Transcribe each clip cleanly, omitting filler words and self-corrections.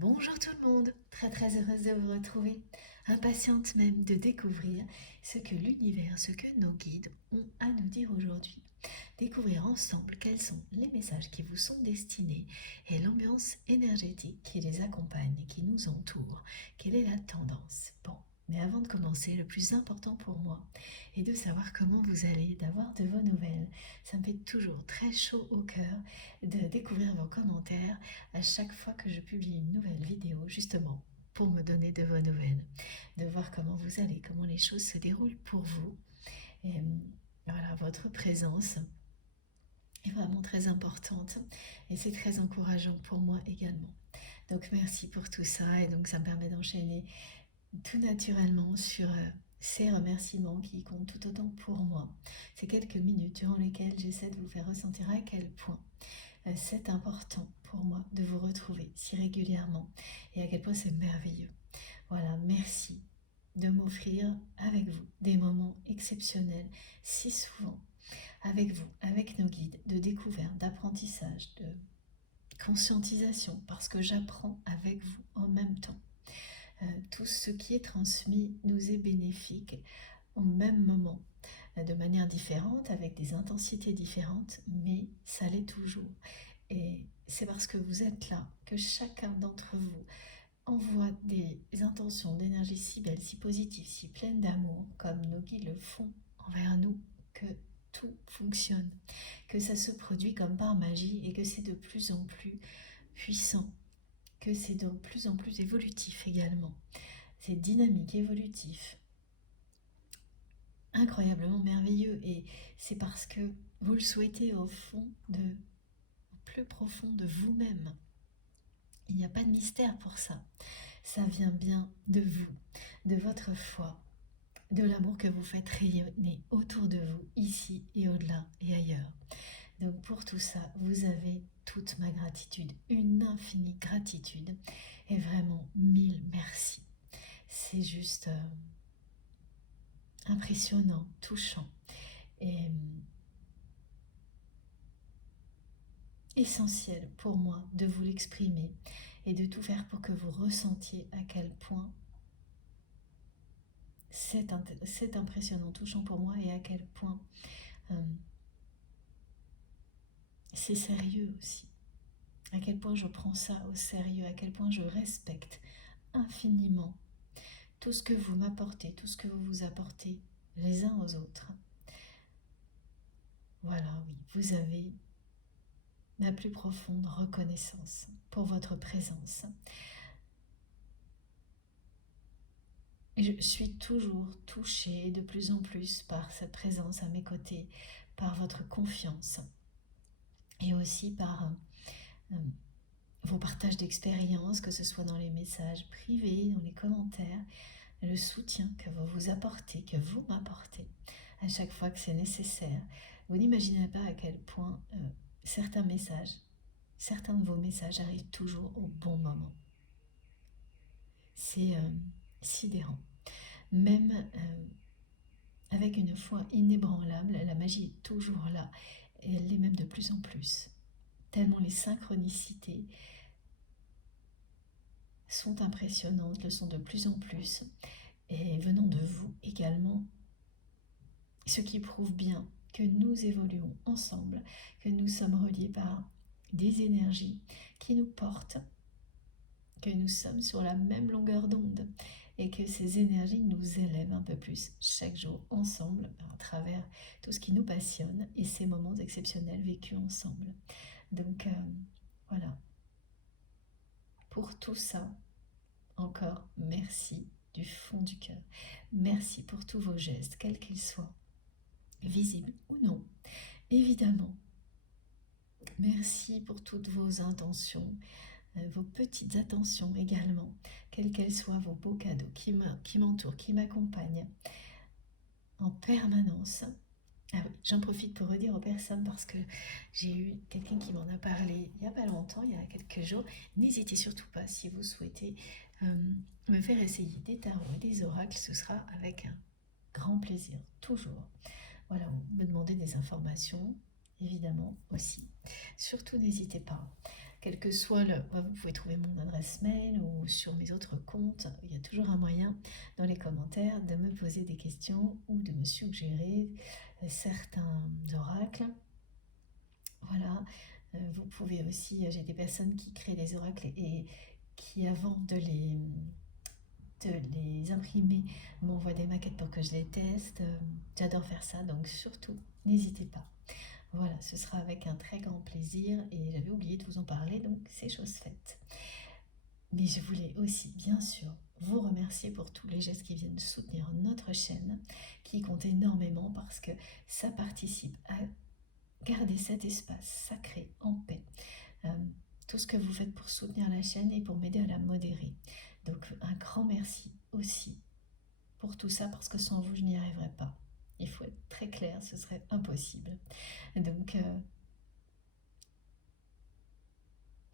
Bonjour tout le monde, très heureuse de vous retrouver, impatiente même de découvrir ce que l'univers, ce que nos guides ont à nous dire aujourd'hui. Découvrir ensemble quels sont les messages qui vous sont destinés et l'ambiance énergétique qui les accompagne et qui nous entoure. Quelle est la tendance? Bon, mais avant de commencer, le plus important pour moi est de savoir comment vous allez, d'avoir de vos nouvelles. Ça me fait toujours très chaud au cœur de découvrir vos commentaires à chaque fois que je publie une nouvelle vidéo, justement pour me donner de vos nouvelles, de voir comment vous allez, comment les choses se déroulent pour vous. Et voilà, votre présence est vraiment très importante et c'est très encourageant pour moi également. Donc merci pour tout ça, et donc ça me permet d'enchaîner tout naturellement sur ces remerciements qui comptent tout autant pour moi. Ces quelques minutes durant lesquelles j'essaie de vous faire ressentir à quel point c'est important pour moi de vous retrouver si régulièrement et à quel point c'est merveilleux. Voilà, merci de m'offrir avec vous des moments exceptionnels si souvent, avec vous, avec nos guides, de découverte, d'apprentissage, de conscientisation, parce que j'apprends avec vous en même temps. Tout ce qui est transmis nous est bénéfique au même moment, de manière différente, avec des intensités différentes, mais ça l'est toujours. Et c'est parce que vous êtes là que chacun d'entre vous envoie des intentions d'énergie si belles, si positives, si pleines d'amour, comme nos guides le font envers nous, que tout fonctionne, que ça se produit comme par magie et que c'est de plus en plus puissant, que c'est de plus en plus évolutif également. C'est dynamique, évolutif, incroyablement merveilleux, et c'est parce que vous le souhaitez au plus profond de vous-même. Il n'y a pas de mystère pour ça. Ça vient bien de vous, de votre foi, de l'amour que vous faites rayonner autour de vous, ici et au-delà et ailleurs. Donc pour tout ça, vous avez toute ma gratitude, une infinie gratitude, et vraiment mille merci. C'est juste impressionnant, touchant et essentiel pour moi de vous l'exprimer et de tout faire pour que vous ressentiez à quel point c'est impressionnant, touchant pour moi, et à quel point c'est sérieux aussi. À quel point je prends ça au sérieux, à quel point je respecte infiniment tout ce que vous m'apportez, tout ce que vous vous apportez les uns aux autres. Voilà, oui, vous avez ma plus profonde reconnaissance pour votre présence. Et je suis toujours touchée de plus en plus par cette présence à mes côtés, par votre confiance et aussi par vos partages d'expériences, que ce soit dans les messages privés, dans les commentaires, le soutien que vous vous apportez, que vous m'apportez à chaque fois que c'est nécessaire. Vous n'imaginez pas à quel point certains de vos messages arrivent toujours au bon moment. C'est sidérant. Même avec une foi inébranlable, la magie est toujours là, et elle l'est même de plus en plus. Tellement les synchronicités sont impressionnantes, le sont de plus en plus, et venant de vous également, ce qui prouve bien que nous évoluons ensemble, que nous sommes reliés par des énergies qui nous portent, que nous sommes sur la même longueur d'onde, et que ces énergies nous élèvent un peu plus chaque jour ensemble à travers tout ce qui nous passionne et ces moments exceptionnels vécus ensemble. Donc voilà, pour tout ça, encore merci du fond du cœur. Merci pour tous vos gestes, quels qu'ils soient, visibles ou non. Évidemment, merci pour toutes vos intentions, vos petites attentions également, quelles qu'elles soient, vos beaux cadeaux qui m'entourent, qui m'accompagnent en permanence. Ah oui, j'en profite pour redire aux personnes, parce que j'ai eu quelqu'un qui m'en a parlé il n'y a pas longtemps, il y a quelques jours. N'hésitez surtout pas, si vous souhaitez me faire essayer des tarots et des oracles, ce sera avec un grand plaisir, toujours. Voilà, vous me demandez des informations, évidemment aussi. Surtout n'hésitez pas. quel que soit vous pouvez trouver mon adresse mail ou sur mes autres comptes. Il y a toujours un moyen dans les commentaires de me poser des questions ou de me suggérer certains oracles. Voilà, vous pouvez aussi, j'ai des personnes qui créent des oracles et qui, avant de les imprimer, m'envoient des maquettes pour que je les teste. J'adore faire ça, donc surtout, n'hésitez pas. Voilà, ce sera avec un très grand plaisir et j'avais oublié de vous en parler, donc c'est chose faite. Mais je voulais aussi, bien sûr, vous remercier pour tous les gestes qui viennent soutenir notre chaîne, qui comptent énormément parce que ça participe à garder cet espace sacré en paix. Tout ce que vous faites pour soutenir la chaîne et pour m'aider à la modérer. Donc un grand merci aussi pour tout ça parce que sans vous je n'y arriverais pas. Il faut être très clair, ce serait impossible. Donc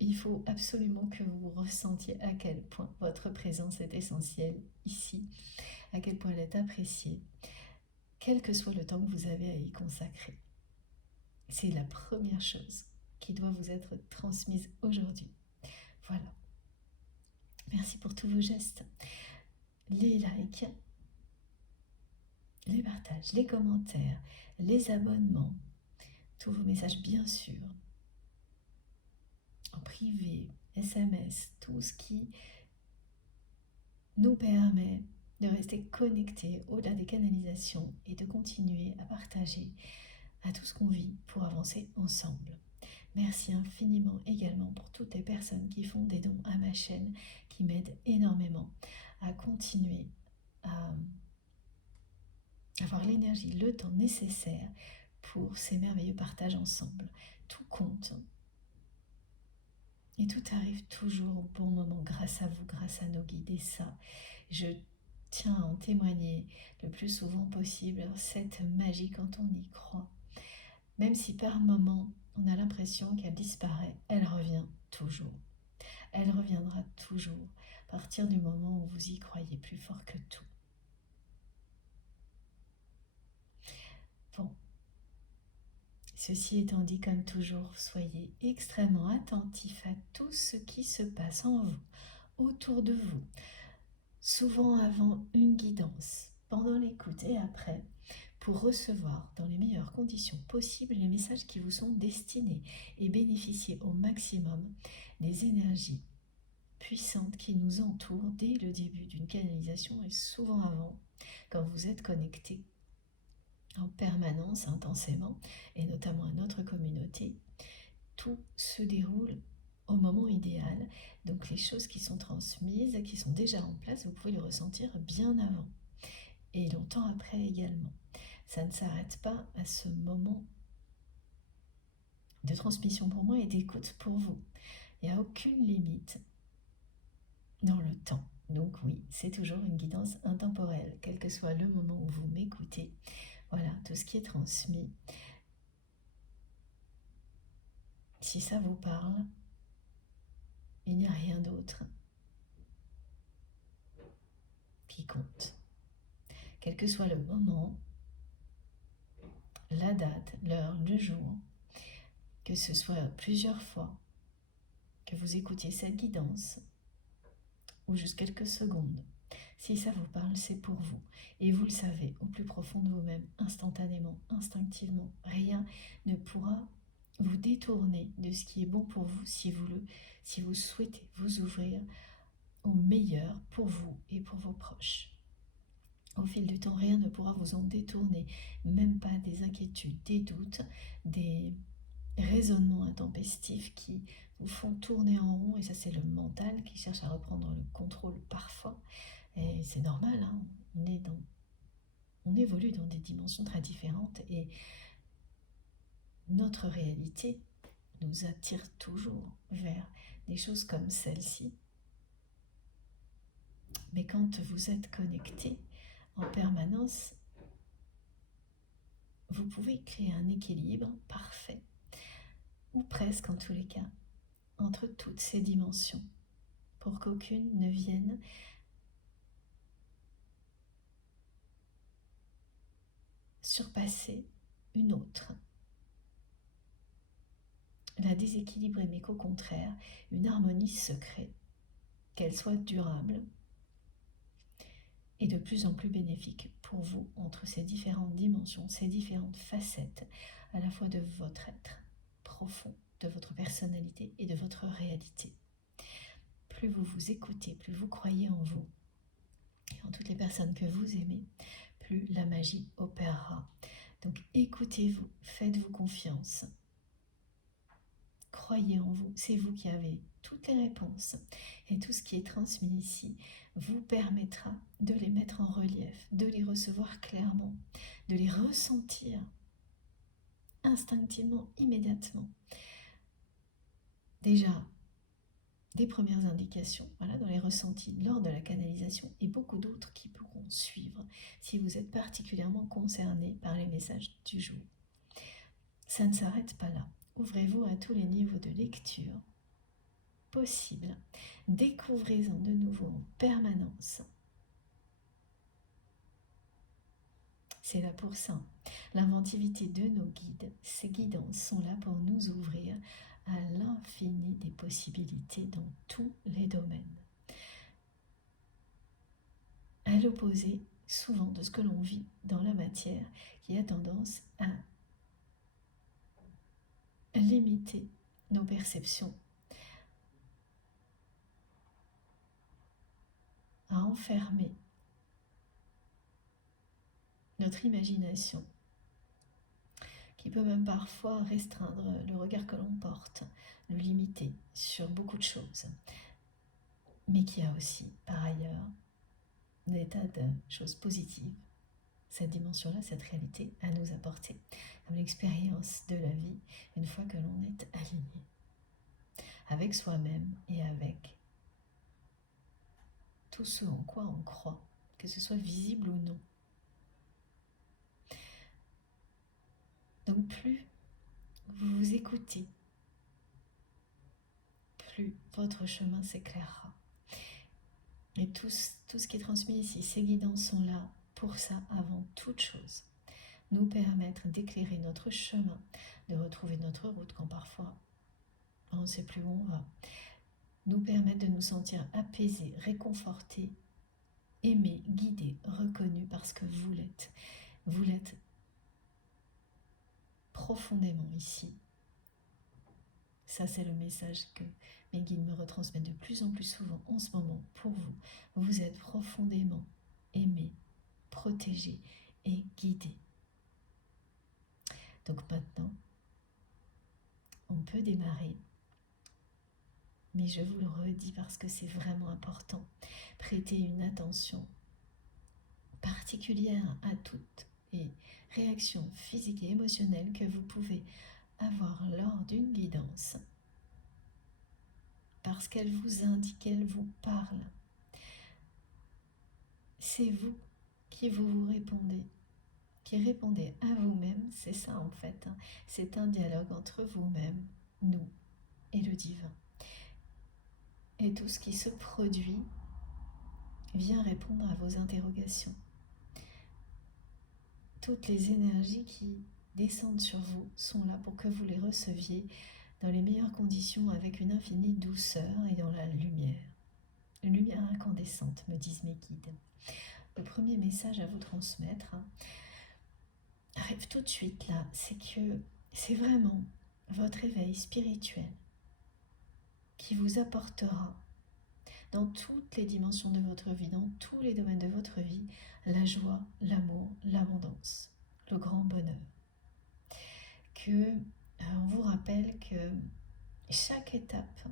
il faut absolument que vous ressentiez à quel point votre présence est essentielle ici, à quel point elle est appréciée, quel que soit le temps que vous avez à y consacrer. C'est la première chose qui doit vous être transmise aujourd'hui. Voilà. Merci pour tous vos gestes. Les likes, les partages, les commentaires, les abonnements, tous vos messages bien sûr, en privé, SMS, tout ce qui nous permet de rester connectés au-delà des canalisations et de continuer à partager à tout ce qu'on vit pour avancer ensemble. Merci infiniment également pour toutes les personnes qui font des dons à ma chaîne, qui m'aident énormément à continuer à avoir l'énergie, le temps nécessaire pour ces merveilleux partages ensemble. Tout compte. Et tout arrive toujours au bon moment grâce à vous, grâce à nos guides. Et ça, je tiens à en témoigner le plus souvent possible. Cette magie, quand on y croit, même si par moment on a l'impression qu'elle disparaît, elle revient toujours. Elle reviendra toujours à partir du moment où vous y croyez plus fort que tout. Bon, ceci étant dit, comme toujours, soyez extrêmement attentifs à tout ce qui se passe en vous, autour de vous, souvent avant une guidance, pendant l'écoute et après, pour recevoir dans les meilleures conditions possibles les messages qui vous sont destinés et bénéficier au maximum des énergies puissantes qui nous entourent dès le début d'une canalisation et souvent avant, quand vous êtes connecté en permanence, intensément, et notamment à notre communauté. Tout se déroule au moment idéal, donc les choses qui sont transmises, qui sont déjà en place, vous pouvez le ressentir bien avant et longtemps après également. Ça ne s'arrête pas à ce moment de transmission pour moi et d'écoute pour vous. Il n'y a aucune limite dans le temps. Donc oui, c'est toujours une guidance intemporelle, quel que soit le moment où vous m'écoutez. Voilà, tout ce qui est transmis. Si ça vous parle, il n'y a rien d'autre qui compte. Quel que soit le moment, la date, l'heure, le jour, que ce soit plusieurs fois que vous écoutiez cette guidance, ou juste quelques secondes. Si ça vous parle, c'est pour vous. Et vous le savez, au plus profond de vous-même, instantanément, instinctivement, rien ne pourra vous détourner de ce qui est bon pour vous si vous souhaitez vous ouvrir au meilleur pour vous et pour vos proches. Au fil du temps, rien ne pourra vous en détourner, même pas des inquiétudes, des doutes, des raisonnements intempestifs qui vous font tourner en rond, et ça c'est le mental qui cherche à reprendre le contrôle parfois, et c'est normal, hein, on évolue dans des dimensions très différentes, et notre réalité nous attire toujours vers des choses comme celle-ci. Mais quand vous êtes connecté en permanence, vous pouvez créer un équilibre parfait, ou presque en tous les cas, entre toutes ces dimensions, pour qu'aucune ne vienne surpasser une autre. la déséquilibrer, mais qu'au contraire, une harmonie se crée, qu'elle soit durable et de plus en plus bénéfique pour vous entre ces différentes dimensions, ces différentes facettes, à la fois de votre être profond, de votre personnalité et de votre réalité. Plus vous vous écoutez, plus vous croyez en vous et en toutes les personnes que vous aimez, plus la magie opérera. Donc écoutez-vous, faites-vous confiance, croyez en vous, c'est vous qui avez toutes les réponses et tout ce qui est transmis ici vous permettra de les mettre en relief, de les recevoir clairement, de les ressentir instinctivement, immédiatement. Déjà, des premières indications dans les ressentis lors de la canalisation et beaucoup d'autres qui pourront suivre si vous êtes particulièrement concerné par les messages du jour. Ça ne s'arrête pas là. Ouvrez-vous à tous les niveaux de lecture possibles. Découvrez-en de nouveau en permanence. C'est là pour ça. L'inventivité de nos guides, ces guidances sont là pour nous ouvrir à l'infini des possibilités dans tous les domaines. À l'opposé, souvent, de ce que l'on vit dans la matière, qui a tendance à limiter nos perceptions, à enfermer notre imagination, qui peut même parfois restreindre le regard que l'on porte, le limiter sur beaucoup de choses, mais qui a aussi, par ailleurs, des tas de choses positives, cette dimension-là, cette réalité à nous apporter, comme l'expérience de la vie, une fois que l'on est aligné avec soi-même et avec tout ce en quoi on croit, que ce soit visible ou non. Donc plus vous vous écoutez, plus votre chemin s'éclairera. Et tout ce qui est transmis ici, ces guidances sont là pour ça avant toute chose. Nous permettre d'éclairer notre chemin, de retrouver notre route quand parfois on ne sait plus où on va. Nous permettre de nous sentir apaisés, réconfortés, aimés, guidés, reconnus parce que vous l'êtes. Vous l'êtes profondément ici. Ça, c'est le message que mes guides me retransmettent de plus en plus souvent en ce moment pour vous. Vous êtes profondément aimés, protégés et guidés. Donc maintenant, on peut démarrer. Mais je vous le redis parce que c'est vraiment important. Prêtez une attention particulière à toutes les réactions physiques et émotionnelles que vous pouvez avoir lors d'une guidance. Parce qu'elle vous indique, elle vous parle. C'est vous qui vous répondez, qui répondez à vous-même, c'est ça en fait. C'est un dialogue entre vous-même, nous et le divin. Et tout ce qui se produit vient répondre à vos interrogations. Toutes les énergies qui descendent sur vous sont là pour que vous les receviez dans les meilleures conditions avec une infinie douceur et dans la lumière. Une lumière incandescente, me disent mes guides. Le premier message à vous transmettre arrive tout de suite là, c'est que c'est vraiment votre éveil spirituel qui vous apportera dans toutes les dimensions de votre vie, dans tous les domaines de votre vie, la joie, l'amour, l'abondance, le grand bonheur. On vous rappelle que chaque étape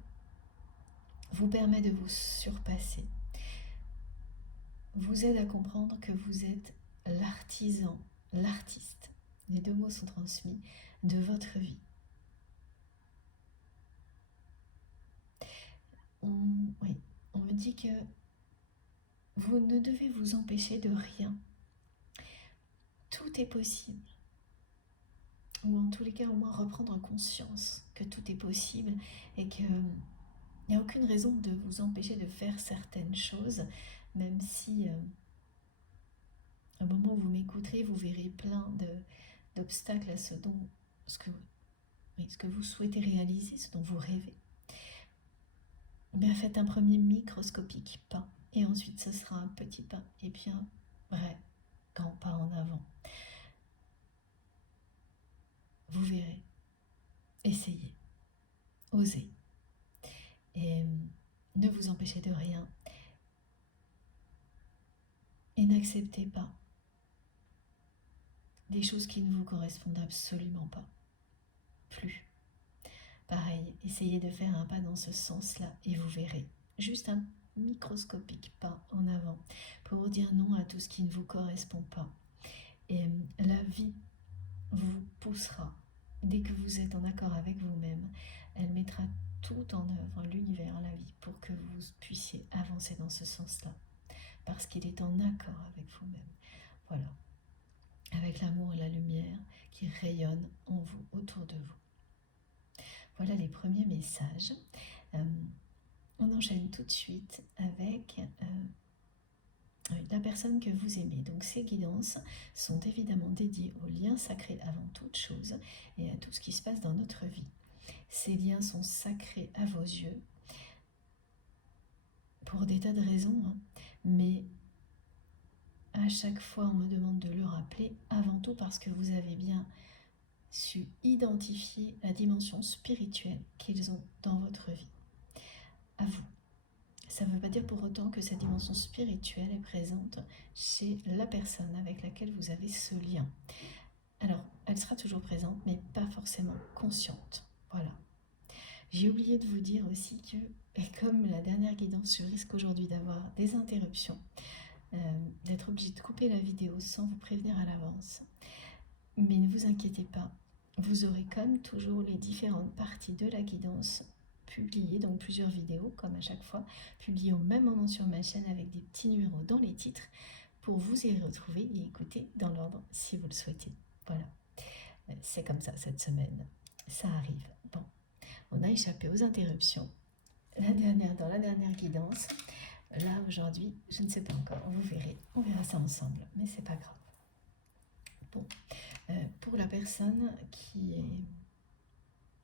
vous permet de vous surpasser, vous aide à comprendre que vous êtes l'artisan, l'artiste, les deux mots sont transmis, de votre vie. On me dit que vous ne devez vous empêcher de rien. Tout est possible. Ou en tous les cas, au moins reprendre conscience que tout est possible et qu'il n'y a aucune raison de vous empêcher de faire certaines choses, même si au moment où vous m'écouterez, vous verrez plein d'obstacles à ce que oui, ce que vous souhaitez réaliser, ce dont vous rêvez, bien faites un premier microscopique pas, et ensuite ce sera un petit pas, et puis un vrai grand pas en avant. Vous verrez. Essayez. Osez. Et ne vous empêchez de rien. Et n'acceptez pas des choses qui ne vous correspondent absolument pas. Plus. Pareil, essayez de faire un pas dans ce sens-là et vous verrez. Juste un microscopique pas en avant pour dire non à tout ce qui ne vous correspond pas. Et la vie vous poussera. Dès que vous êtes en accord avec vous-même, elle mettra tout en œuvre, l'univers, la vie, pour que vous puissiez avancer dans ce sens-là. Parce qu'il est en accord avec vous-même. Voilà. Avec l'amour et la lumière qui rayonnent en vous, autour de vous. Voilà les premiers messages. On enchaîne tout de suite avec la personne que vous aimez. Donc ces guidances sont évidemment dédiées aux liens sacrés avant toute chose et à tout ce qui se passe dans notre vie. Ces liens sont sacrés à vos yeux pour des tas de raisons, hein, mais à chaque fois on me demande de le rappeler, avant tout parce que vous avez bien su identifier la dimension spirituelle qu'ils ont dans votre vie. À vous. Ça ne veut pas dire pour autant que cette dimension spirituelle est présente chez la personne avec laquelle vous avez ce lien. Alors, elle sera toujours présente, mais pas forcément consciente. Voilà. J'ai oublié de vous dire aussi que, comme la dernière guidance, je risque aujourd'hui d'avoir des interruptions, d'être obligée de couper la vidéo sans vous prévenir à l'avance. Mais ne vous inquiétez pas, vous aurez comme toujours les différentes parties de la guidance publiées, donc plusieurs vidéos comme à chaque fois, publiées au même moment sur ma chaîne avec des petits numéros dans les titres pour vous y retrouver et écouter dans l'ordre si vous le souhaitez. Voilà, c'est comme ça cette semaine, ça arrive. Bon, on a échappé aux interruptions. Dans la dernière guidance, là aujourd'hui, je ne sais pas encore, vous verrez, on verra ça ensemble, mais c'est pas grave. Bon, pour la personne qui est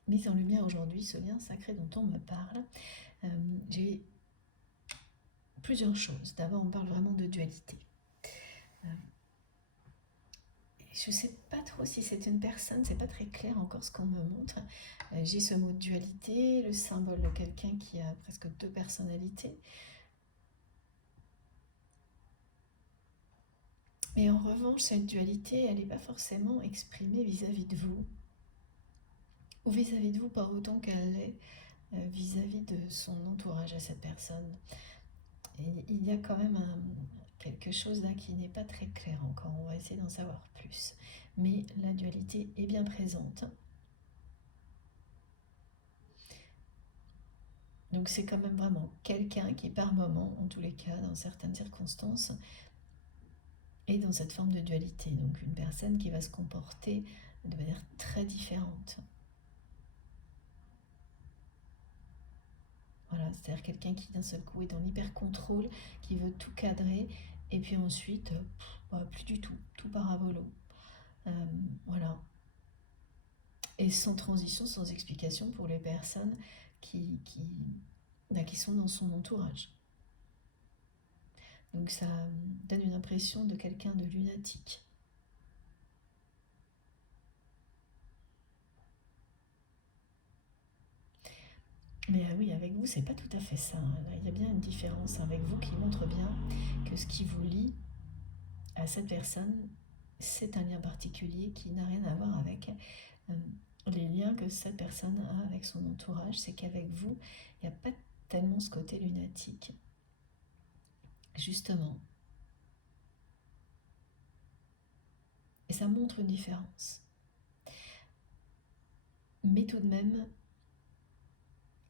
mise en lumière aujourd'hui, ce lien sacré dont on me parle, j'ai plusieurs choses. D'abord, on parle vraiment de dualité. Je ne sais pas trop si c'est une personne, c'est pas très clair encore ce qu'on me montre. J'ai ce mot de dualité, le symbole de quelqu'un qui a presque deux personnalités. Mais en revanche, cette dualité, elle n'est pas forcément exprimée vis-à-vis de vous. Ou vis-à-vis de vous, pas autant qu'elle l'est vis-à-vis de son entourage à cette personne. Et il y a quand même quelque chose là qui n'est pas très clair encore, on va essayer d'en savoir plus. Mais la dualité est bien présente. Donc c'est quand même vraiment quelqu'un qui par moment, en tous les cas, dans certaines circonstances, est dans cette forme de dualité. Donc une personne qui va se comporter de manière très différente. Voilà, c'est-à-dire quelqu'un qui d'un seul coup est dans l'hyper-contrôle, qui veut tout cadrer, et puis ensuite, plus du tout, tout paravolo. Voilà. Et sans transition, sans explication pour les personnes qui sont dans son entourage. Donc ça donne une impression de quelqu'un de lunatique. Mais oui, avec vous, c'est pas tout à fait ça. Il y a bien une différence avec vous qui montre bien que ce qui vous lie à cette personne, c'est un lien particulier qui n'a rien à voir avec les liens que cette personne a avec son entourage. C'est qu'avec vous, il n'y a pas tellement ce côté lunatique. Justement. Et ça montre une différence. Mais tout de même,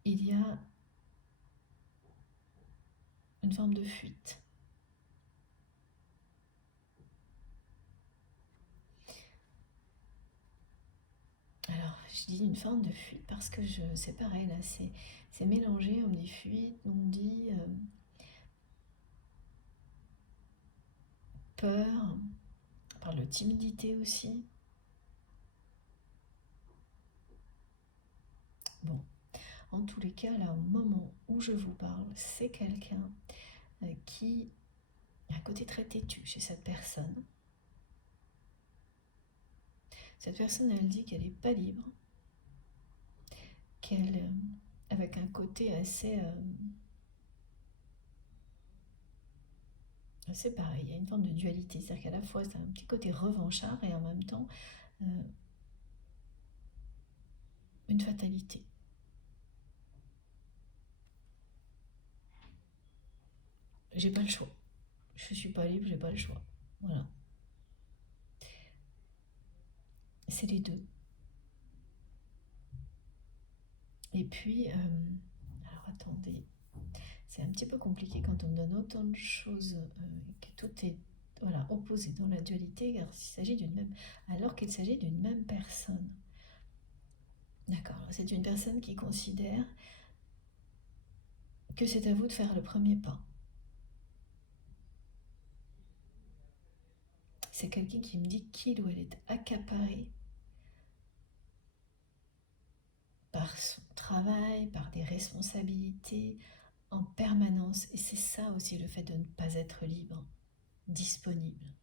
il y a une forme de fuite. Alors, je dis une forme de fuite parce que c'est pareil, là, c'est mélangé, on me dit fuite, on me dit peur, on parle de timidité aussi. En tous les cas, là, au moment où je vous parle, c'est quelqu'un qui a un côté très têtu chez cette personne. Cette personne, elle dit qu'elle n'est pas libre, qu'elle, avec un côté assez pareil, il y a une forme de dualité, c'est-à-dire qu'à la fois c'est un petit côté revanchard et en même temps une fatalité. J'ai pas le choix. Je suis pas libre, j'ai pas le choix. Voilà. C'est les deux. Et puis, alors attendez, c'est un petit peu compliqué quand on me donne autant de choses, que tout est voilà, opposé dans la dualité, car alors qu'il s'agit d'une même personne. D'accord, c'est une personne qui considère que c'est à vous de faire le premier pas. C'est quelqu'un qui me dit qu'il ou elle est accaparé par son travail, par des responsabilités en permanence. Et c'est ça aussi le fait de ne pas être libre, disponible.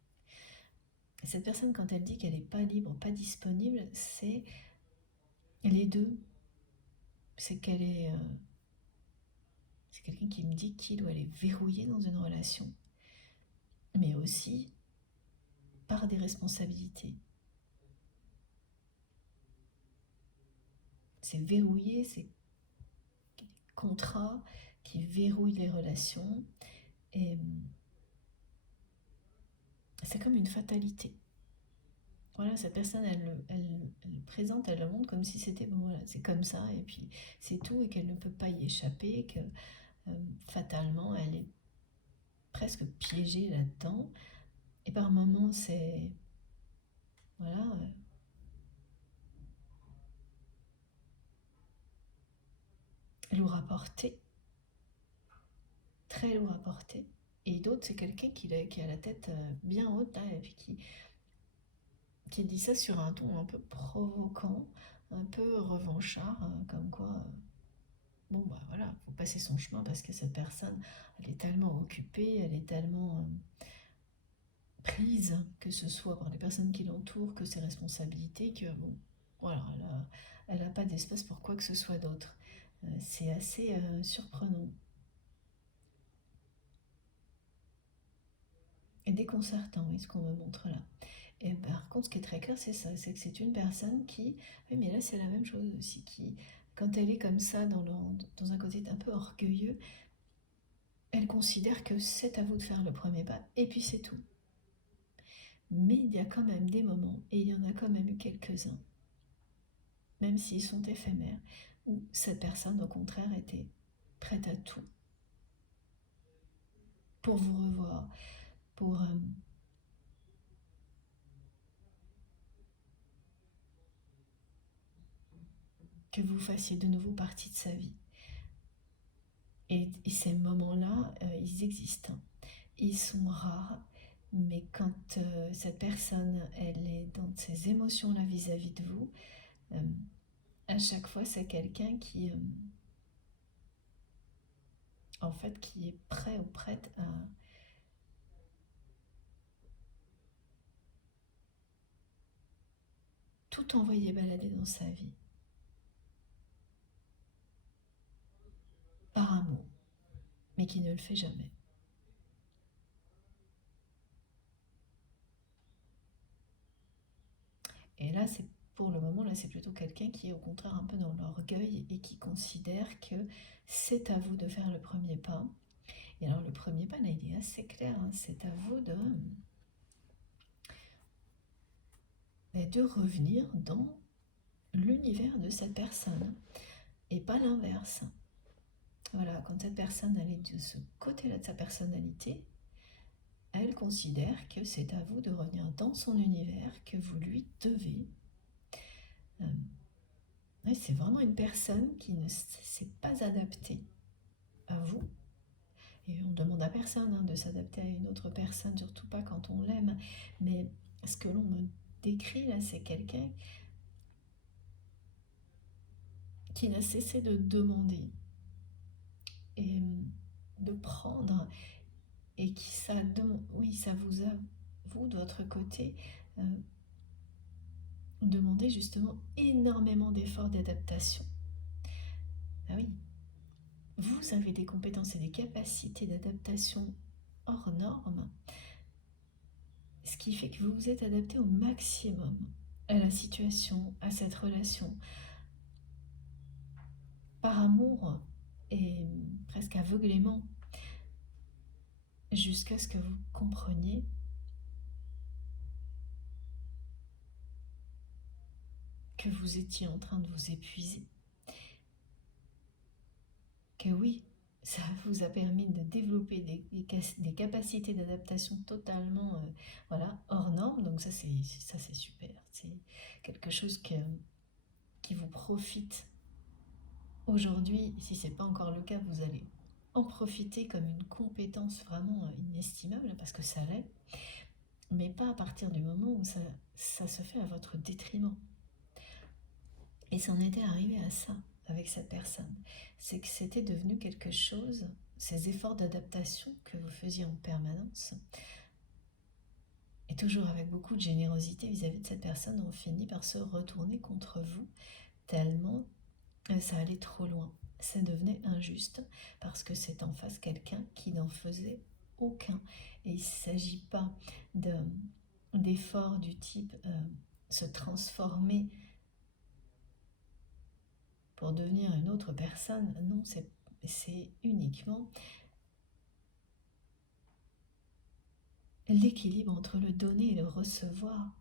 Et cette personne, quand elle dit qu'elle n'est pas libre, pas disponible, c'est les deux. C'est qu'elle est... c'est quelqu'un qui me dit qu'il ou elle est verrouillé dans une relation, mais aussi par des responsabilités. C'est verrouillé, c'est des contrats qui verrouillent les relations. Et c'est comme une fatalité. Voilà, cette personne, elle présente, elle le montre comme si c'était, bon voilà, c'est comme ça, et puis c'est tout, et qu'elle ne peut pas y échapper, que fatalement, elle est presque piégée là-dedans. Et par moments, c'est, voilà, lourd à porter, très lourd à porter. Et d'autres, c'est quelqu'un qui a la tête bien haute, là, et puis qui dit ça sur un ton un peu provoquant, un peu revanchard, comme quoi, bon bah voilà, faut passer son chemin parce que cette personne, elle est tellement occupée, elle est tellement prise, que ce soit par les personnes qui l'entourent, que ses responsabilités, que bon, voilà, elle a pas d'espace pour quoi que ce soit d'autre. C'est assez surprenant et déconcertant, oui, ce qu'on me montre là. Et par contre, ce qui est très clair, c'est ça, c'est que c'est une personne qui, oui, mais là c'est la même chose aussi, qui, quand elle est comme ça dans un côté un peu orgueilleux, elle considère que c'est à vous de faire le premier pas, et puis c'est tout. Mais il y a quand même des moments, et il y en a quand même eu quelques-uns, même s'ils sont éphémères, où cette personne, au contraire, était prête à tout pour vous revoir, pour que vous fassiez de nouveau partie de sa vie. Et ces moments-là, ils existent. Ils sont rares, mais quand cette personne, elle est dans ces émotions-là vis-à-vis de vous, à chaque fois, c'est quelqu'un qui, en fait, qui est prêt ou prête à tout envoyer balader dans sa vie, par amour, mais qui ne le fait jamais. Et là, c'est pour le moment, là, c'est plutôt quelqu'un qui est au contraire un peu dans l'orgueil et qui considère que c'est à vous de faire le premier pas. Et alors, le premier pas, là, il est assez clair, hein, c'est à vous de revenir dans l'univers de cette personne et pas l'inverse. Voilà, quand cette personne elle est de ce côté-là de sa personnalité, elle considère que c'est à vous de revenir dans son univers, que vous lui devez. C'est vraiment une personne qui ne s'est pas adaptée à vous. Et on demande à personne de s'adapter à une autre personne, surtout pas quand on l'aime. Mais ce que l'on me décrit là, c'est quelqu'un qui n'a cessé de demander et de prendre, et qui oui, ça vous a, vous, de votre côté, demandé justement énormément d'efforts d'adaptation. Ah oui, vous avez des compétences et des capacités d'adaptation hors normes, ce qui fait que vous vous êtes adapté au maximum à la situation, à cette relation, par amour et presque aveuglément, jusqu'à ce que vous compreniez que vous étiez en train de vous épuiser. Que oui, ça vous a permis de développer des capacités d'adaptation totalement voilà, hors normes. Donc ça c'est super. C'est quelque chose qui vous profite aujourd'hui. Si ce n'est pas encore le cas, vous allez en profiter comme une compétence vraiment inestimable, parce que ça l'est, mais pas à partir du moment où ça se fait à votre détriment. Et c'en était arrivé à ça avec cette personne. C'est que c'était devenu quelque chose, ces efforts d'adaptation que vous faisiez en permanence, et toujours avec beaucoup de générosité vis-à-vis de cette personne, ont fini par se retourner contre vous, tellement ça allait trop loin. Ça devenait injuste, parce que c'est en face quelqu'un qui n'en faisait aucun. Et il ne s'agit pas d'efforts du type se transformer pour devenir une autre personne. Non, c'est uniquement l'équilibre entre le donner et le recevoir,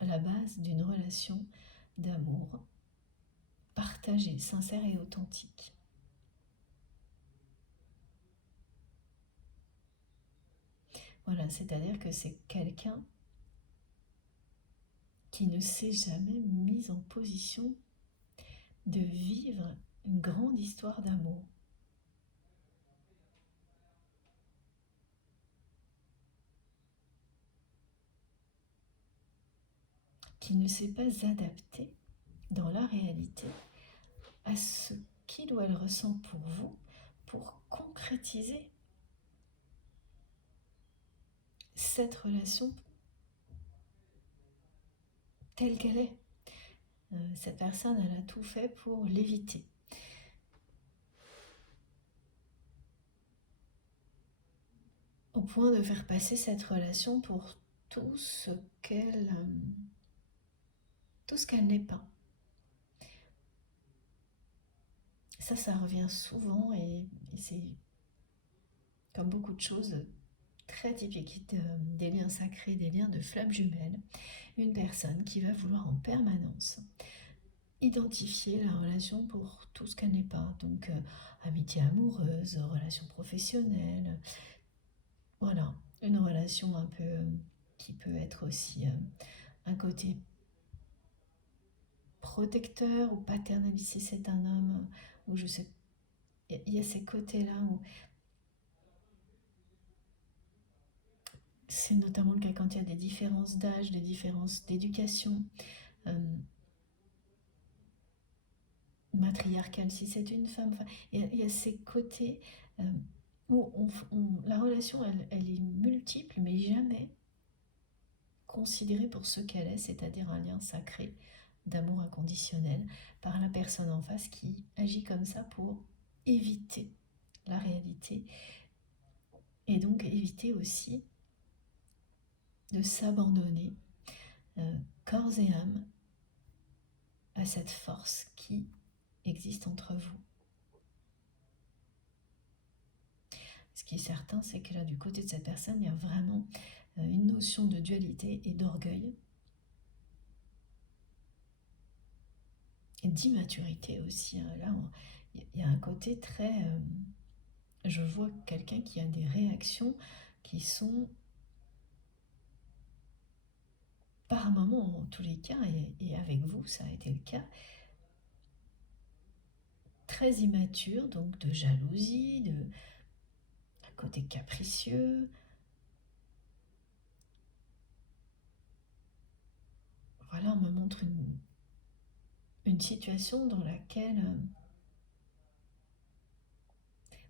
à la base d'une relation d'amour partagée, sincère et authentique. Voilà, c'est-à-dire que c'est quelqu'un qui ne s'est jamais mis en position de vivre une grande histoire d'amour. Qui ne s'est pas adapté dans la réalité à ce qu'il ou elle ressent pour vous, pour concrétiser cette relation telle qu'elle est. Cette personne, elle a tout fait pour l'éviter. Au point de faire passer cette relation pour tout ce qu'elle n'est pas. Ça revient souvent, et c'est comme beaucoup de choses très typiques des liens sacrés, des liens de flammes jumelles. Une personne qui va vouloir en permanence identifier la relation pour tout ce qu'elle n'est pas. Donc amitié amoureuse, relation professionnelle, voilà, une relation un peu qui peut être aussi un côté protecteur ou paternaliste si c'est un homme, ou je sais, il y a ces côtés-là où c'est notamment le cas quand il y a des différences d'âge, des différences d'éducation, matriarcale si c'est une femme. Enfin, il y a ces côtés où la relation elle est multiple, mais jamais considérée pour ce qu'elle est, c'est-à-dire un lien sacré d'amour inconditionnel par la personne en face qui agit comme ça pour éviter la réalité, et donc éviter aussi de s'abandonner corps et âme à cette force qui existe entre vous. Ce qui est certain, c'est que là, du côté de cette personne, il y a vraiment une notion de dualité et d'orgueil, et d'immaturité aussi. Là, il y a un côté très... je vois quelqu'un qui a des réactions qui sont, par moment en tous les cas, et avec vous, ça a été le cas, très immature, donc de jalousie, un côté capricieux. voilà, on me montre une situation dans laquelle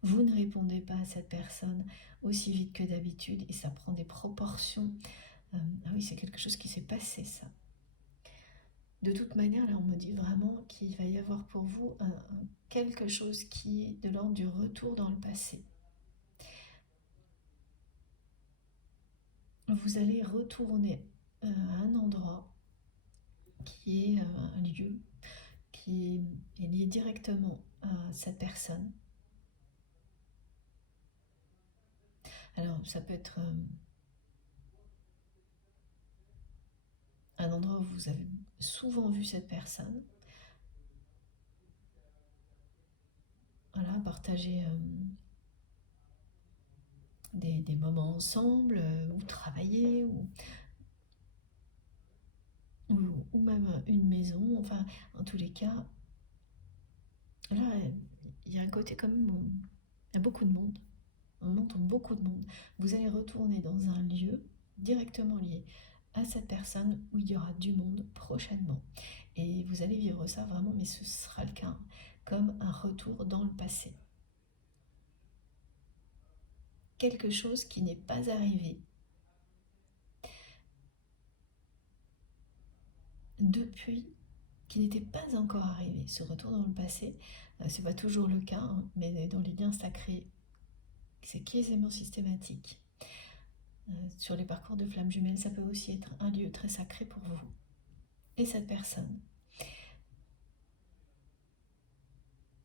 vous ne répondez pas à cette personne aussi vite que d'habitude et ça prend des proportions. Ah oui, c'est quelque chose qui s'est passé, ça. De toute manière, là, on me dit vraiment qu'il va y avoir pour vous quelque chose qui est de l'ordre du retour dans le passé. Vous allez retourner à un endroit qui est un lieu qui est lié directement à cette personne. Alors, ça peut être un endroit où vous avez souvent vu cette personne. Voilà, partager des moments ensemble, ou travailler, ou même une maison. Enfin, en tous les cas, là, il y a un côté quand même où il y a beaucoup de monde. On entend beaucoup de monde. Vous allez retourner dans un lieu directement lié à cette personne où il y aura du monde prochainement. Et vous allez vivre ça vraiment, mais ce sera le cas, comme un retour dans le passé. Quelque chose qui n'est pas arrivé depuis, qui n'était pas encore arrivé. Ce retour dans le passé, c'est pas toujours le cas, hein, mais dans les liens sacrés, c'est quasiment systématique. Sur les parcours de flammes jumelles, ça peut aussi être un lieu très sacré pour vous et cette personne.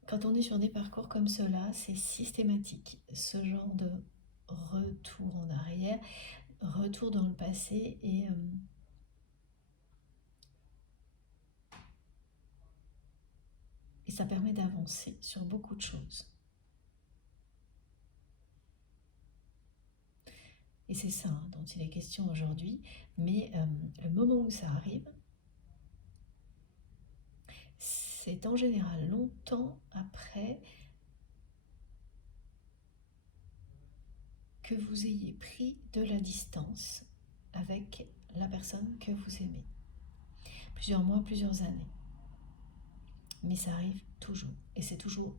Quand on est sur des parcours comme cela, c'est systématique. Ce genre de retour en arrière, retour dans le passé et ça permet d'avancer sur beaucoup de choses. Et c'est ça dont il est question aujourd'hui. Mais le moment où ça arrive, c'est en général longtemps après que vous ayez pris de la distance avec la personne que vous aimez. Plusieurs mois, plusieurs années. Mais ça arrive toujours. Et c'est toujours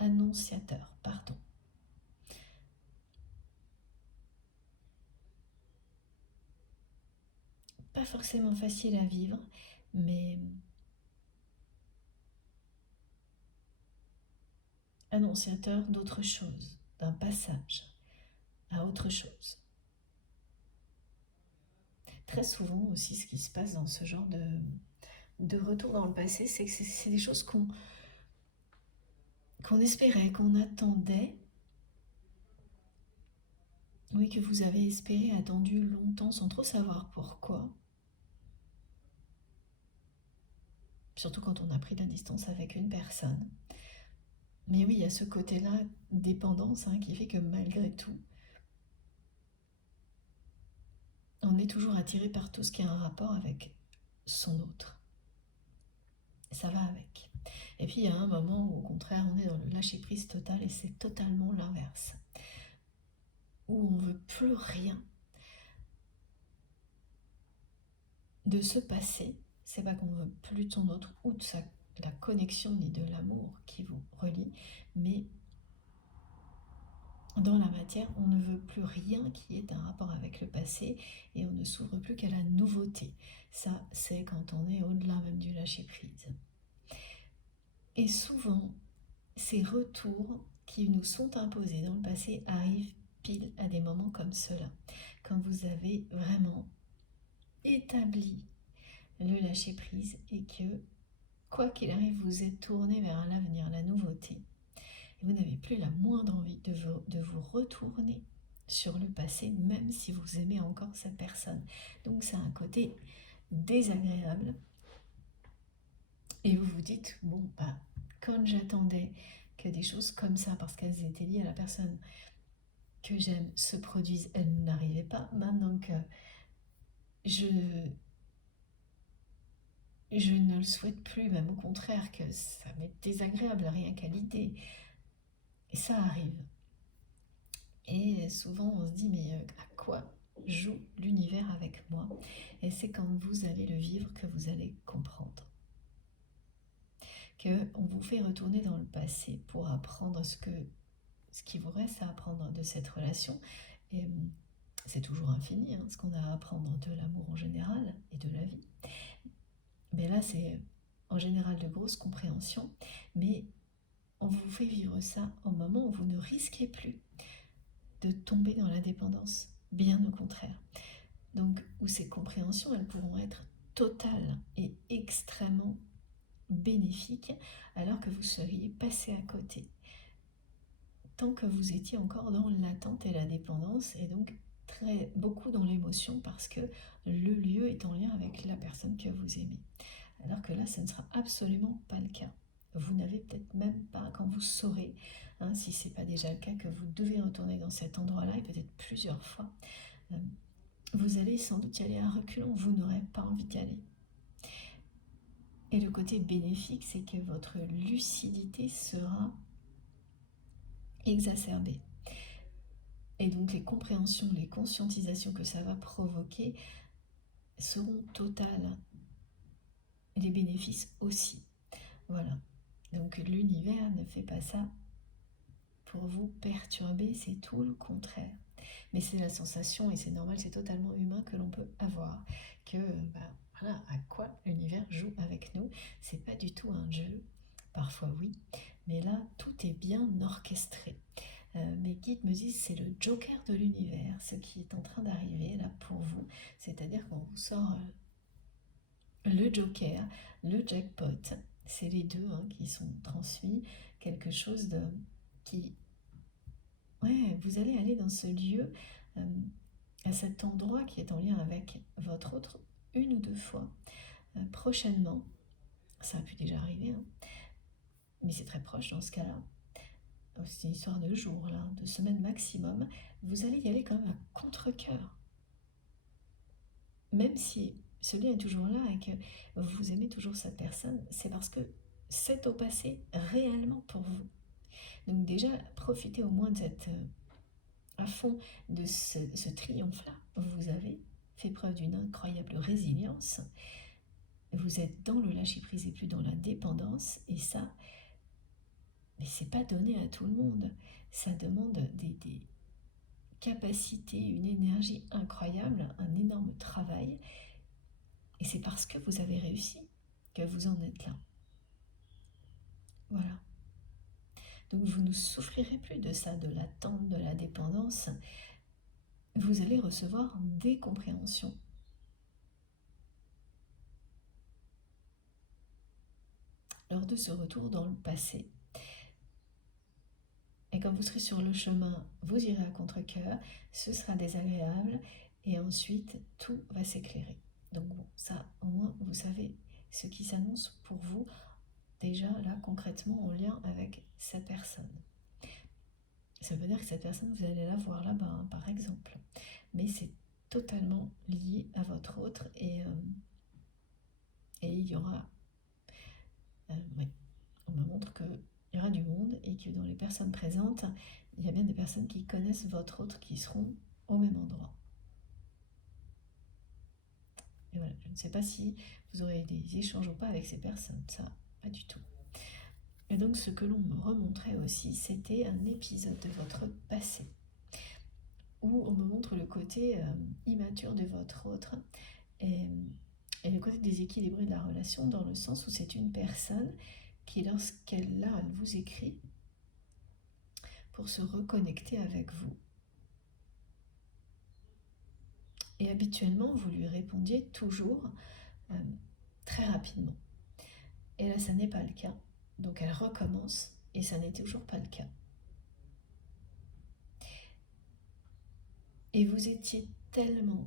annonciateur, pardon. Pas forcément facile à vivre, mais annonciateur d'autre chose, d'un passage à autre chose. Très souvent aussi, ce qui se passe dans ce genre de retour dans le passé, c'est que c'est des choses qu'on espérait, qu'on attendait, oui, que vous avez espéré, attendu longtemps sans trop savoir pourquoi. Surtout quand on a pris de la distance avec une personne. Mais oui, il y a ce côté-là, dépendance, qui fait que malgré tout, on est toujours attiré par tout ce qui a un rapport avec son autre. Ça va avec. Et puis il y a un moment où au contraire on est dans le lâcher-prise total et c'est totalement l'inverse. Où on ne veut plus rien de ce passé. C'est pas qu'on veut plus de son autre ou de la connexion ni de l'amour qui vous relie, mais dans la matière, on ne veut plus rien qui ait un rapport avec le passé et on ne s'ouvre plus qu'à la nouveauté. Ça, c'est quand on est au-delà même du lâcher-prise. Et souvent, ces retours qui nous sont imposés dans le passé arrivent pile à des moments comme cela, quand vous avez vraiment établi le lâcher-prise et que, quoi qu'il arrive, vous êtes tourné vers l'avenir, la nouveauté. Et vous n'avez plus la moindre envie de vous retourner sur le passé, même si vous aimez encore cette personne. Donc c'est un côté désagréable. Et vous vous dites, bon, quand j'attendais que des choses comme ça, parce qu'elles étaient liées à la personne que j'aime, se produisent, elles n'arrivaient pas. Maintenant que je ne le souhaite plus, même au contraire, que ça m'est désagréable rien qu'à l'idée. Et ça arrive. Et souvent on se dit, mais à quoi joue l'univers avec moi. Et c'est quand vous allez le vivre que vous allez comprendre. Qu'on vous fait retourner dans le passé pour apprendre ce qui vous reste à apprendre de cette relation. Et c'est toujours infini, ce qu'on a à apprendre de l'amour en général et de la vie. Mais là, c'est en général de grosses compréhensions, mais on vous fait vivre ça au moment où vous ne risquez plus de tomber dans la dépendance, bien au contraire. Donc, où ces compréhensions, elles pourront être totales et extrêmement bénéfiques, alors que vous seriez passé à côté, tant que vous étiez encore dans l'attente et la dépendance, et donc beaucoup dans l'émotion, parce que le lieu est en lien avec la personne que vous aimez. Alors que là, ce ne sera absolument pas le cas. Vous n'avez peut-être même pas, quand vous saurez, si ce n'est pas déjà le cas, que vous devez retourner dans cet endroit-là, et peut-être plusieurs fois, vous allez sans doute y aller à reculons, vous n'aurez pas envie d'y aller. Et le côté bénéfique, c'est que votre lucidité sera exacerbée. Et donc les compréhensions, les conscientisations que ça va provoquer seront totales. Les bénéfices aussi. Voilà. Donc l'univers ne fait pas ça pour vous perturber, c'est tout le contraire. Mais c'est la sensation, et c'est normal, c'est totalement humain que l'on peut avoir. Que, voilà, à quoi l'univers joue avec nous. C'est pas du tout un jeu. Parfois oui, mais là, tout est bien orchestré. Mes guides me disent c'est le joker de l'univers, ce qui est en train d'arriver là pour vous. C'est-à-dire qu'on vous sort le joker, le jackpot, c'est les deux qui sont transmis, quelque chose qui... Ouais, vous allez aller dans ce lieu, à cet endroit qui est en lien avec votre autre, une ou deux fois, prochainement. Ça a pu déjà arriver, mais c'est très proche dans ce cas-là. C'est une histoire de jours, là, de semaines maximum. Vous allez y aller quand même à contre-cœur. Même si ce lien est toujours là et que vous aimez toujours cette personne, c'est parce que c'est au passé réellement pour vous. Donc déjà, profitez au moins d'être à fond de ce triomphe-là. Vous avez fait preuve d'une incroyable résilience. Vous êtes dans le lâcher-prise et plus dans la dépendance. Et ça, mais c'est pas donné à tout le monde. Ça demande des capacités, une énergie incroyable, un énorme travail. Et c'est parce que vous avez réussi que vous en êtes là. Voilà. Donc vous ne souffrirez plus de ça, de l'attente, de la dépendance. Vous allez recevoir des compréhensions. Lors de ce retour dans le passé. Et quand vous serez sur le chemin, vous irez à contre-cœur, ce sera désagréable, et ensuite tout va s'éclairer. Donc bon, ça, au moins, vous savez ce qui s'annonce pour vous, déjà là, concrètement, en lien avec cette personne. Ça veut dire que cette personne, vous allez la voir là-bas, par exemple. Mais c'est totalement lié à votre autre, et il y aura... oui, on me montre qu'il y aura du monde, et que dans les personnes présentes, il y a bien des personnes qui connaissent votre autre qui seront au même endroit. Et voilà, je ne sais pas si vous aurez des échanges ou pas avec ces personnes, ça, pas du tout. Et donc ce que l'on me remontrait aussi, c'était un épisode de votre passé, où on me montre le côté immature de votre autre, et le côté déséquilibré de la relation, dans le sens où c'est une personne qui, lorsqu'elle elle vous écrit pour se reconnecter avec vous. Et habituellement, vous lui répondiez toujours très rapidement. Et là, ça n'est pas le cas. Donc elle recommence, et ça n'est toujours pas le cas. Et vous étiez tellement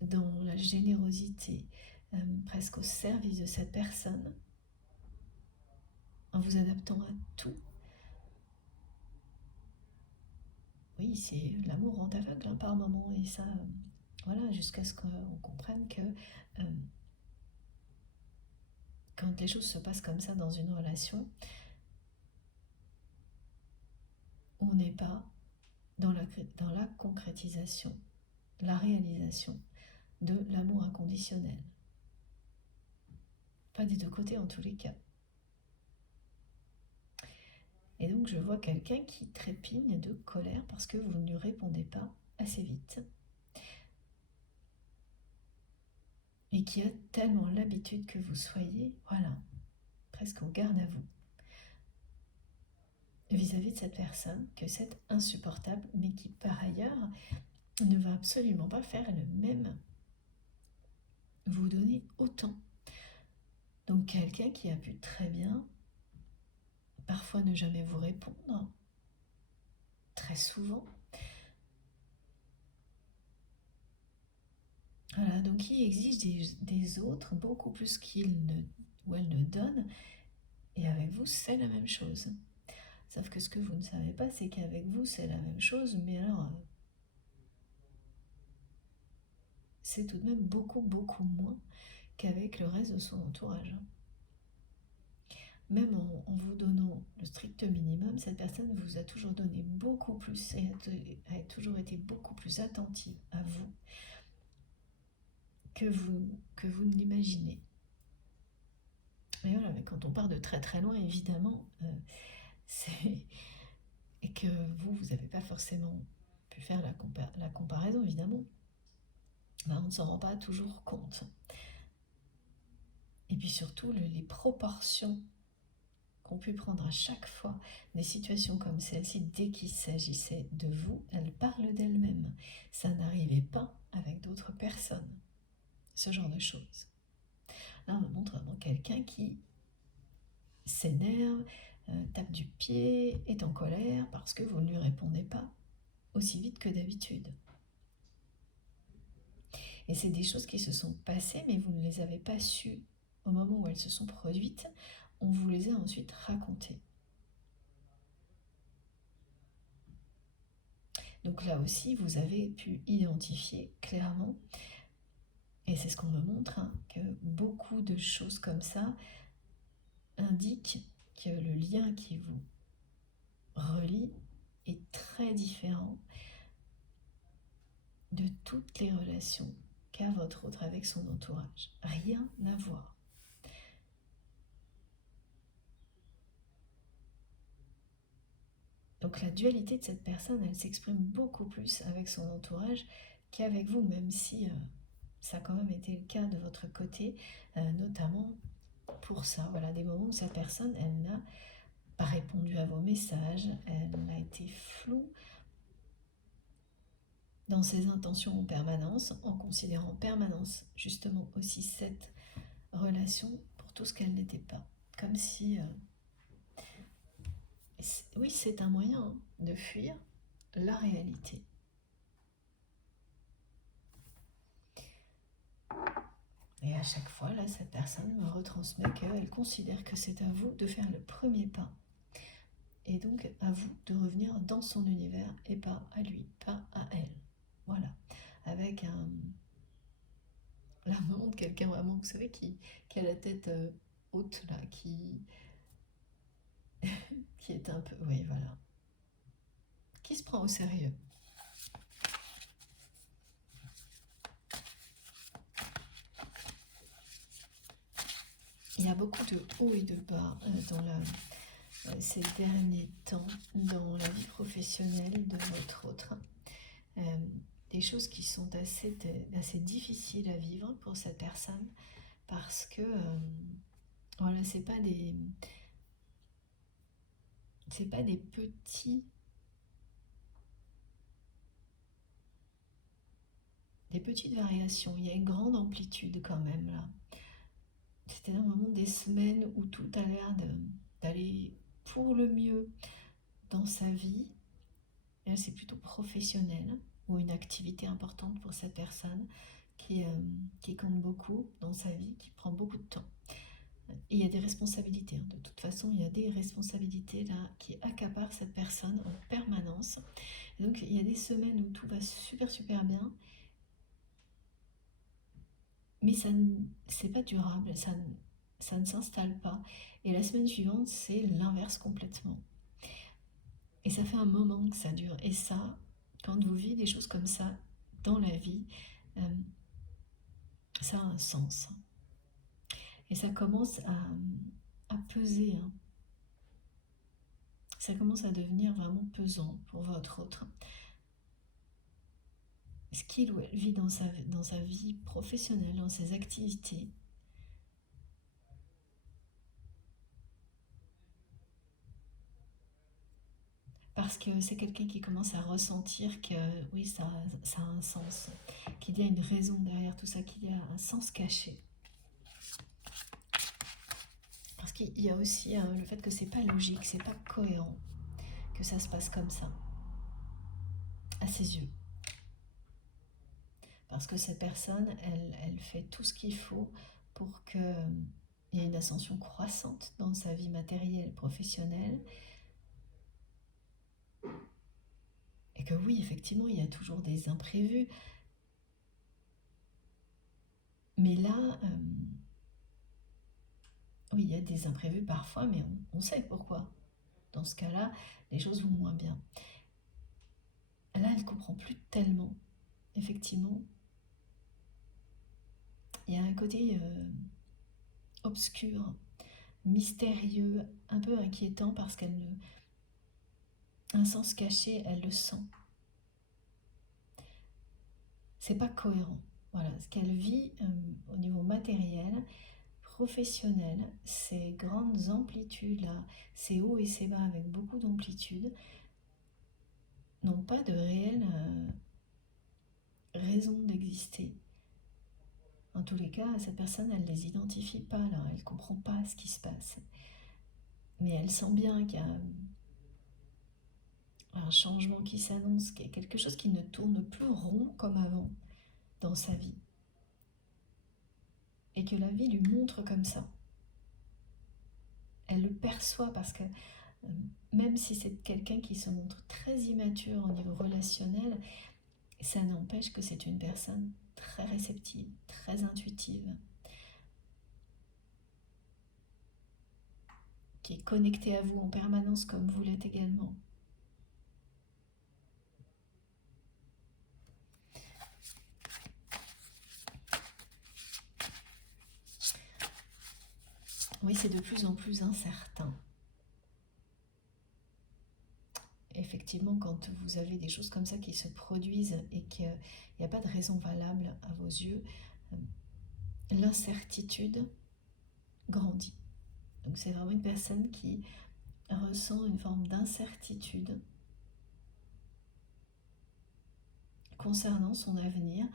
dans la générosité, presque au service de cette personne, en vous adaptant à tout. Oui, c'est l'amour rend aveugle par moment, et ça, voilà, jusqu'à ce qu'on comprenne que quand les choses se passent comme ça dans une relation, on n'est pas dans la concrétisation. la réalisation de l'amour inconditionnel. Pas des deux côtés en tous les cas. Et donc je vois quelqu'un qui trépigne de colère parce que vous ne lui répondez pas assez vite. Et qui a tellement l'habitude que vous soyez, voilà, presque en garde à vous, vis-à-vis de cette personne, que c'est insupportable, mais qui par ailleurs ne va absolument pas faire le même, vous donner autant. Donc quelqu'un qui a pu très bien, parfois ne jamais vous répondre, très souvent. Voilà, donc qui exige des autres beaucoup plus qu'il ne, ou elle ne donne, et avec vous c'est la même chose. Sauf que ce que vous ne savez pas, c'est qu'avec vous c'est la même chose, mais alors c'est tout de même beaucoup moins qu'avec le reste de son entourage. Même en vous donnant le strict minimum, cette personne vous a toujours donné beaucoup plus et a toujours été beaucoup plus attentive à vous que vous ne l'imaginez. Mais voilà, mais quand on part de très très loin, évidemment, et que vous n'avez pas forcément pu faire la comparaison, évidemment, on ne s'en rend pas toujours compte. Et puis surtout, les proportions qu'ont pu prendre à chaque fois des situations comme celle-ci, dès qu'il s'agissait de vous, elles parlent d'elles-mêmes. Ça n'arrivait pas avec d'autres personnes, ce genre de choses. Là, on me montre vraiment quelqu'un qui s'énerve, tape du pied, est en colère parce que vous ne lui répondez pas aussi vite que d'habitude. Et c'est des choses qui se sont passées, mais vous ne les avez pas sues au moment où elles se sont produites. On vous les a ensuite racontées. Donc là aussi, vous avez pu identifier clairement, et c'est ce qu'on me montre, que beaucoup de choses comme ça indiquent que le lien qui vous relie est très différent de toutes les relations qu'a votre autre avec son entourage. Rien à voir. Donc la dualité de cette personne, elle s'exprime beaucoup plus avec son entourage qu'avec vous, même si ça a quand même été le cas de votre côté, notamment pour ça. Voilà, des moments où cette personne, elle n'a pas répondu à vos messages, elle a été floue dans ses intentions en permanence, en considérant en permanence justement aussi cette relation pour tout ce qu'elle n'était pas. Comme si... oui, c'est un moyen de fuir la réalité. Et à chaque fois, là, cette personne me retransmet qu'elle considère que c'est à vous de faire le premier pas. Et donc, à vous de revenir dans son univers et pas à lui, pas à elle. Voilà. Avec la maman de quelqu'un vraiment, vous savez, qui a la tête haute, là, qui est un peu... Oui, voilà. Qui se prend au sérieux. Il y a beaucoup de hauts et de bas ces derniers temps dans la vie professionnelle de votre autre. Des choses qui sont assez difficiles à vivre pour cette personne parce que voilà, c'est pas des petites variations, il y a une grande amplitude quand même là. C'est-à-dire vraiment des semaines où tout a l'air d'aller pour le mieux dans sa vie. Et là, c'est plutôt professionnel ou une activité importante pour cette personne qui compte beaucoup dans sa vie, qui prend beaucoup de temps. Et il y a des responsabilités. De toute façon, il y a des responsabilités là qui accaparent cette personne en permanence. Et donc, il y a des semaines où tout va super bien, mais c'est pas durable, ça ne s'installe pas. Et la semaine suivante, c'est l'inverse complètement. Et ça fait un moment que ça dure. Et ça, quand vous vivez des choses comme ça, dans la vie, ça a un sens. Et ça commence à peser, hein. Ça commence à devenir vraiment pesant pour votre autre. Ce qu'il ou elle vit dans sa vie professionnelle, dans ses activités, parce que c'est quelqu'un qui commence à ressentir que oui, ça a un sens, qu'il y a une raison derrière tout ça, qu'il y a un sens caché. Parce qu'il y a aussi le fait que c'est pas logique, c'est pas cohérent, que ça se passe comme ça, à ses yeux. Parce que cette personne, elle fait tout ce qu'il faut pour qu'il y ait une ascension croissante dans sa vie matérielle, professionnelle. Et que oui, effectivement, il y a toujours des imprévus. Mais là, oui, il y a des imprévus parfois, mais on sait pourquoi. Dans ce cas-là, les choses vont moins bien. Là, elle ne comprend plus tellement. Effectivement, il y a un côté obscur, mystérieux, un peu inquiétant parce qu'elle ne... Un sens caché, elle le sent. C'est pas cohérent. Voilà, ce qu'elle vit au niveau matériel, professionnel, ces grandes amplitudes-là, ces hauts et ces bas avec beaucoup d'amplitude, n'ont pas de réelle raison d'exister. En tous les cas, cette personne, elle ne les identifie pas, là, elle ne comprend pas ce qui se passe. Mais elle sent bien qu'il y a un changement qui s'annonce, qu'il y a quelque chose qui ne tourne plus rond comme avant dans sa vie. Et que la vie lui montre comme ça. Elle le perçoit parce que même si c'est quelqu'un qui se montre très immature au niveau relationnel, ça n'empêche que c'est une personne très réceptive, très intuitive, qui est connectée à vous en permanence comme vous l'êtes également. Oui, c'est de plus en plus incertain. Effectivement, quand vous avez des choses comme ça qui se produisent et qu'il n'y a pas de raison valable à vos yeux, l'incertitude grandit. Donc c'est vraiment une personne qui ressent une forme d'incertitude concernant son avenir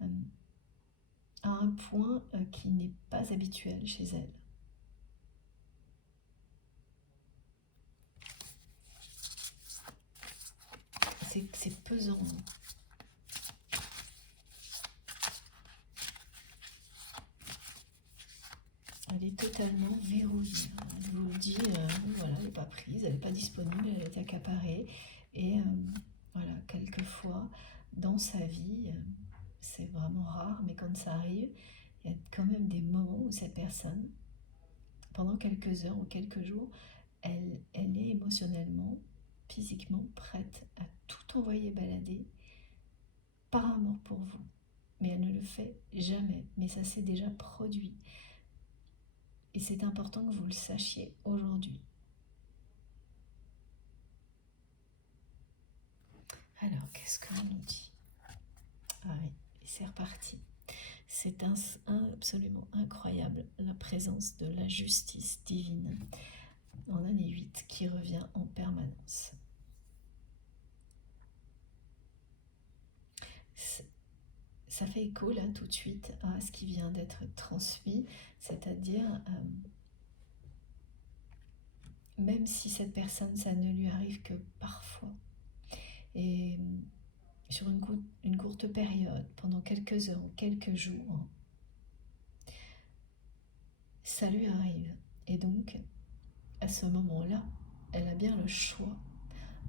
à un point qui n'est pas habituel chez elle. C'est pesant. Elle est totalement verrouillée. Elle vous le dit, voilà, elle n'est pas prise, elle n'est pas disponible, elle est accaparée. Et voilà, quelquefois, dans sa vie, c'est vraiment rare, mais quand ça arrive, il y a quand même des moments où cette personne, pendant quelques heures ou quelques jours, elle est émotionnellement, physiquement prête à tout envoyer balader par amour pour vous. Mais elle ne le fait jamais, mais ça s'est déjà produit. Et c'est important que vous le sachiez aujourd'hui. Alors, qu'est-ce qu'on nous dit? Ah oui, c'est reparti. C'est absolument incroyable, la présence de la justice divine en année 8 qui revient en permanence. Ça fait écho là tout de suite à ce qui vient d'être transmis, c'est-à-dire même si cette personne, ça ne lui arrive que parfois, et sur une courte période, pendant quelques heures ou quelques jours, ça lui arrive. Et donc, à ce moment-là, elle a bien le choix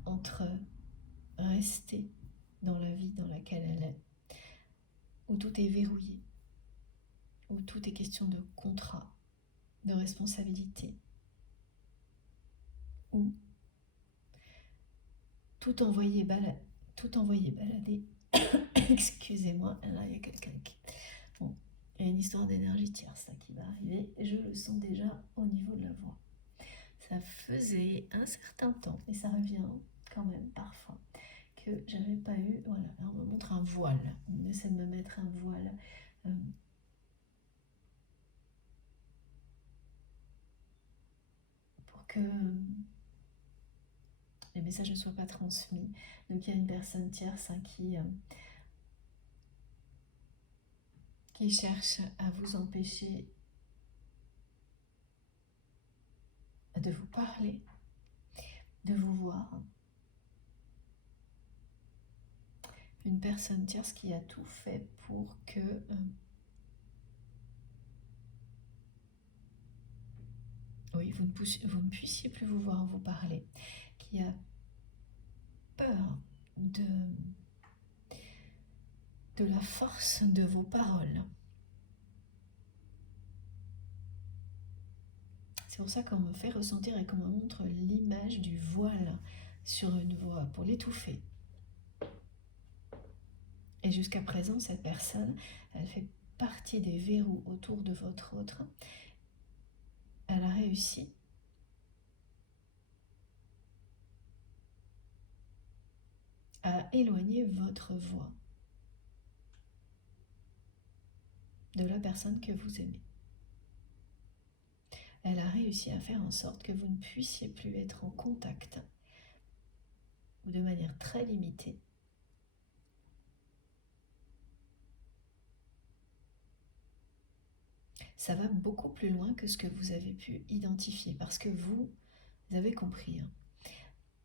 entre rester dans la vie dans laquelle elle est, où tout est verrouillé, où tout est question de contrat, de responsabilité, où tout envoyer balader Excusez-moi, là il y a quelqu'un qui... Bon, il y a une histoire d'énergie tierce là, qui va arriver. Je le sens déjà au niveau de la voix. Ça faisait un certain temps, et ça revient quand même parfois, que j'avais pas eu... Voilà, là on me montre un voile. On essaie de me mettre un voile. Pour que les messages ne soient pas transmis. Donc il y a une personne tierce hein, qui cherche à vous empêcher de vous parler, de vous voir. Une personne tierce qui a tout fait pour que oui, vous ne puissiez plus vous voir, vous parler, qui a peur de la force de vos paroles. C'est pour ça qu'on me fait ressentir et qu'on me montre l'image du voile sur une voix pour l'étouffer. Et jusqu'à présent, cette personne, elle fait partie des verrous autour de votre autre. Elle a réussi à éloigner votre voix de la personne que vous aimez. Elle a réussi à faire en sorte que vous ne puissiez plus être en contact, ou de manière très limitée, ça va beaucoup plus loin que ce que vous avez pu identifier, parce que vous avez compris.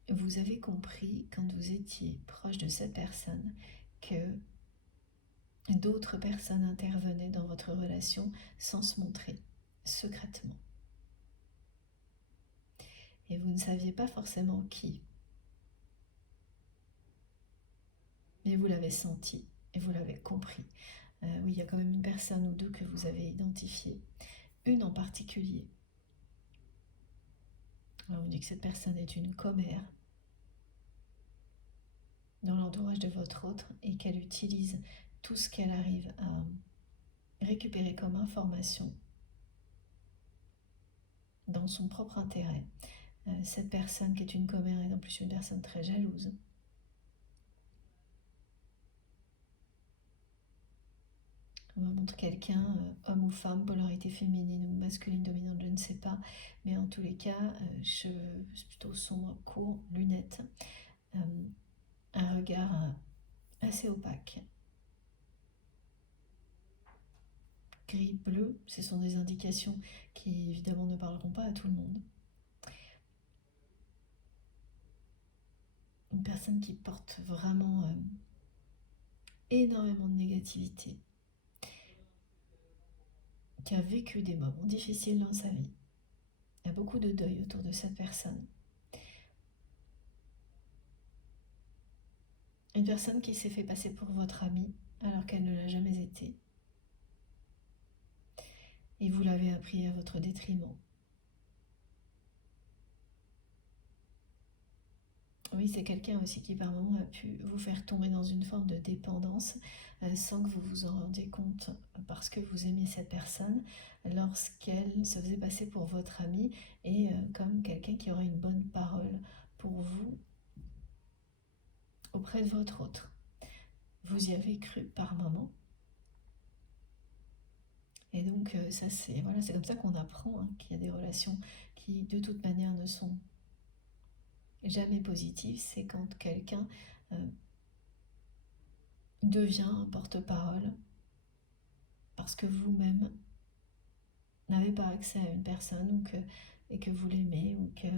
Vous avez compris, quand vous étiez proche de cette personne, que d'autres personnes intervenaient dans votre relation sans se montrer, secrètement. Et vous ne saviez pas forcément qui. Mais vous l'avez senti et vous l'avez compris. Oui, il y a quand même une personne ou deux que vous avez identifiées. Une en particulier. Alors on dit que cette personne est une commère dans l'entourage de votre autre et qu'elle utilise tout ce qu'elle arrive à récupérer comme information dans son propre intérêt. Cette personne qui est une commère est en plus une personne très jalouse. On me montre quelqu'un, homme ou femme, polarité féminine ou masculine dominante, je ne sais pas. Mais en tous les cas, cheveux plutôt sombres, courts, lunettes, un regard assez opaque. Gris, bleu, ce sont des indications qui évidemment ne parleront pas à tout le monde. Une personne qui porte vraiment énormément de négativité, qui a vécu des moments difficiles dans sa vie. Il y a beaucoup de deuil autour de cette personne. Une personne qui s'est fait passer pour votre amie alors qu'elle ne l'a jamais été. Et vous l'avez appris à votre détriment. Oui, c'est quelqu'un aussi qui par moment a pu vous faire tomber dans une forme de dépendance sans que vous vous en rendiez compte parce que vous aimiez cette personne lorsqu'elle se faisait passer pour votre amie et comme quelqu'un qui aurait une bonne parole pour vous auprès de votre autre. Vous y avez cru par moment. Et donc ça c'est voilà, c'est comme ça qu'on apprend hein, qu'il y a des relations qui de toute manière ne sont jamais positives. C'est quand quelqu'un devient un porte-parole parce que vous-même n'avez pas accès à une personne et que vous l'aimez ou que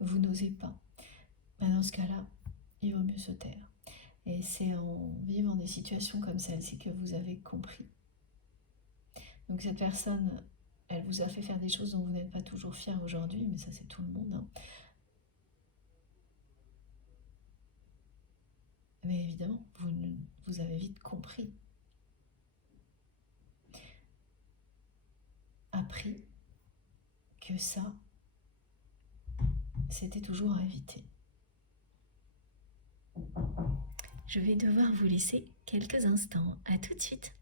vous n'osez pas. Ben dans ce cas-là, il vaut mieux se taire. Et c'est en vivant des situations comme celle-ci que vous avez compris. Donc cette personne, elle vous a fait faire des choses dont vous n'êtes pas toujours fier aujourd'hui, mais ça c'est tout le monde. Hein. Mais évidemment, vous avez vite compris, appris que ça, c'était toujours à éviter. Je vais devoir vous laisser quelques instants. À tout de suite.